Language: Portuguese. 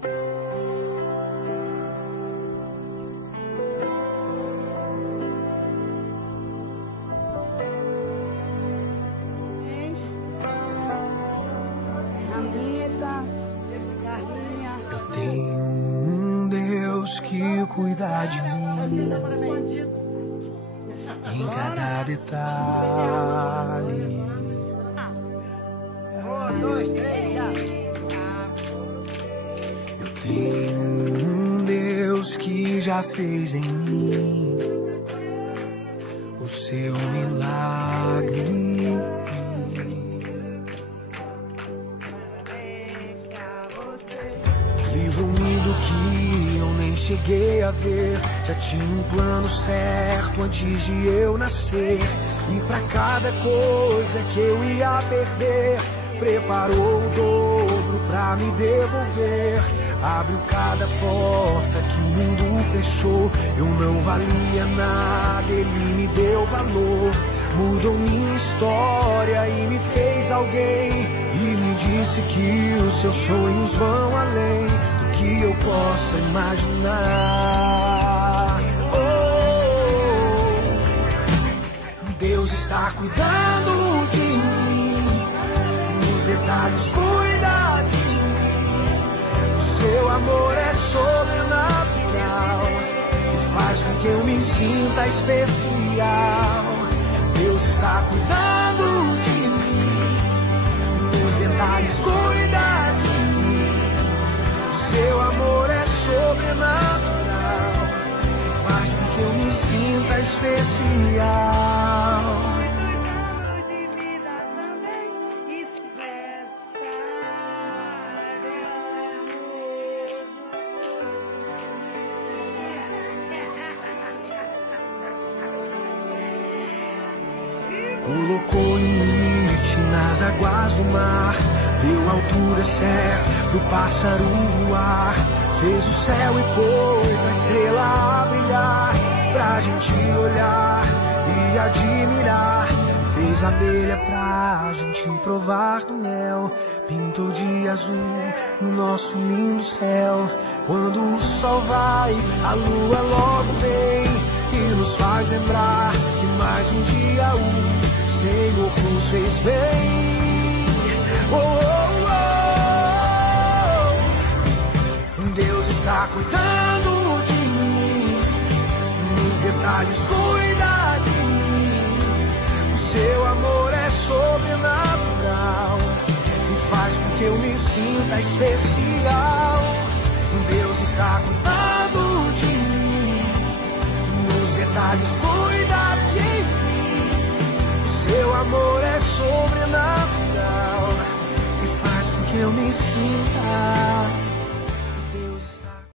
Eu tenho um Deus que cuida de mim em cada detalhe. Eu tenho um Deus que já fez em mim o seu milagre. Livro-me do que eu nem cheguei a ver. Já tinha um plano certo antes de eu nascer. E pra cada coisa que eu ia perder, preparou o dobro pra me devolver. Abriu cada porta que o mundo fechou. Eu não valia nada, ele me deu valor. Mudou minha história e me fez alguém. E me disse que os seus sonhos vão além do que eu possa imaginar. Oh, Deus está cuidando de mim, nos detalhes cuida de mim. O seu amor é sobrenatural e faz com que eu me sinta especial. Deus está cuidando de mim, nos detalhes cuida de mim. O seu amor é sobrenatural e faz com que eu me sinta especial. Colocou limite nas águas do mar, deu a altura certa pro pássaro voar. Fez o céu e pôs a estrela a brilhar, pra gente olhar e admirar. Fez a abelha pra gente provar do mel, pintou de azul no nosso lindo céu. Quando o sol vai, a lua logo vem e nos faz lembrar que mais um dia o Senhor nos fez bem. Oh, oh, oh. Deus está cuidando de mim, nos detalhes cuida de mim. O seu amor é sobrenatural e faz com que eu me sinta especial. Deus está cuidando de mim, nos detalhes cuida de mim. Seu amor é sobrenatural e faz com que eu me sinta